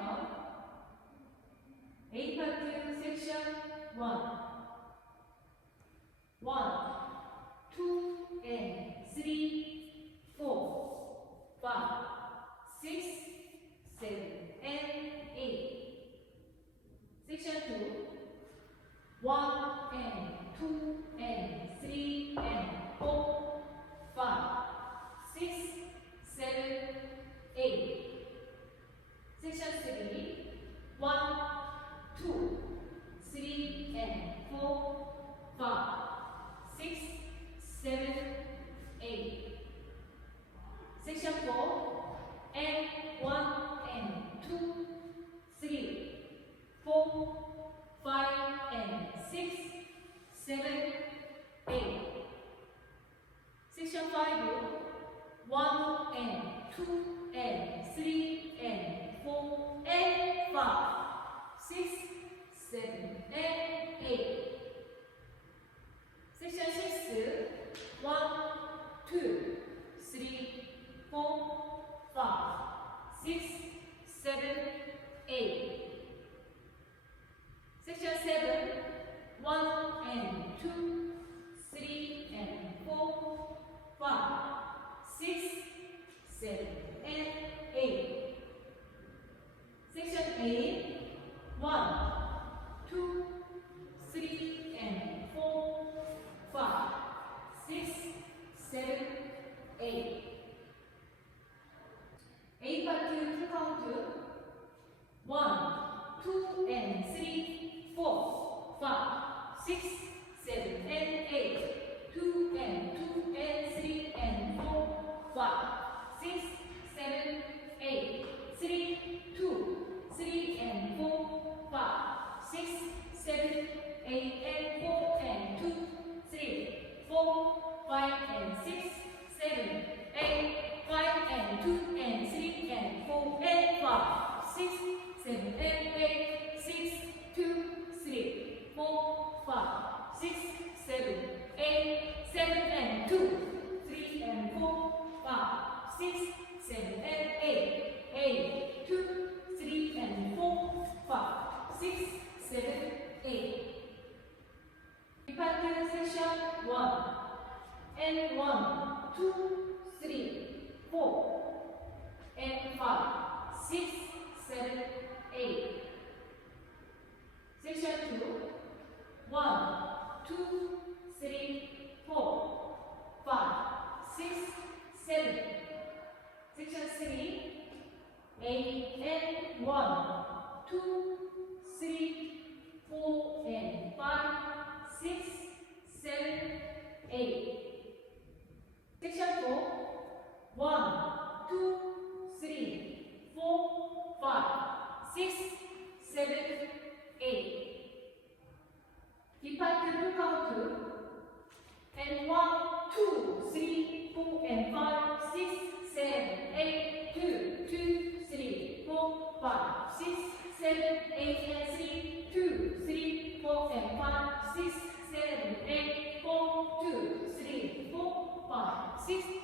count. A 파트 섹션 1. 1, 2, and 3, 4, 5, 6, 7, and 8. Section 2. 1 and 2 and 3 and 4, 5, 6, 7, 8. Section 3. 1, 2, 3 and 4, 5, 6, 7, 8. Section 4. And 1 and 2, 3, 4, 5 and 6, 7, 8. Section 5. 1 and 2 and 3 and 4 and 5, 6, 7 and 8. Section 6. 1, 2, 3, 4, 5, 6, 7, 8. Section 7. 1 and 2, 3 and 4, 5, 6, 7, and 8. Section 8. 1, 2, 3 and 4, 5, 6, 7, 8. A 파트 풀 카운트. 1, 2 and 3, 4, 5, 6, 7 and 8. 2 and 2 and 3 and 4, 5, 6, 7, 8. 3, 2, 3 and 4, 5, 6, 7, 8 and 4 and 2, 3, 4, 5 and 6, 7, 8, 5 and 2 and 3 and 4 and 5, 6, 7 and 8, 6, 2, 3, 4, 5, 6, 7, 8, 7 and 2, 3 and 4, 5, 6, 7 and 8, 8, 2, 3 and 4, 5, 6, 7, 8. Department section 1 and 1, 2, 3, 4 and 5, 6, 7, 8. Section 2. 1, 2, 3, 4, 5, 6, 7. Section 3. 8 and 1, 2, 3, 4 and 5, 6, 7, 8. Section 4. 1, 2, 3, 4, 5, 6, 7, 8. Department count. And 1, 2, 3, 4 and 5, 6, 7, 8, 2, 2, 3, 4, 5, 6, 7, 8 and 3, 2, 3, 4 and 5, 6, 7, 8, 4, 2, 3, 4, 5, 6,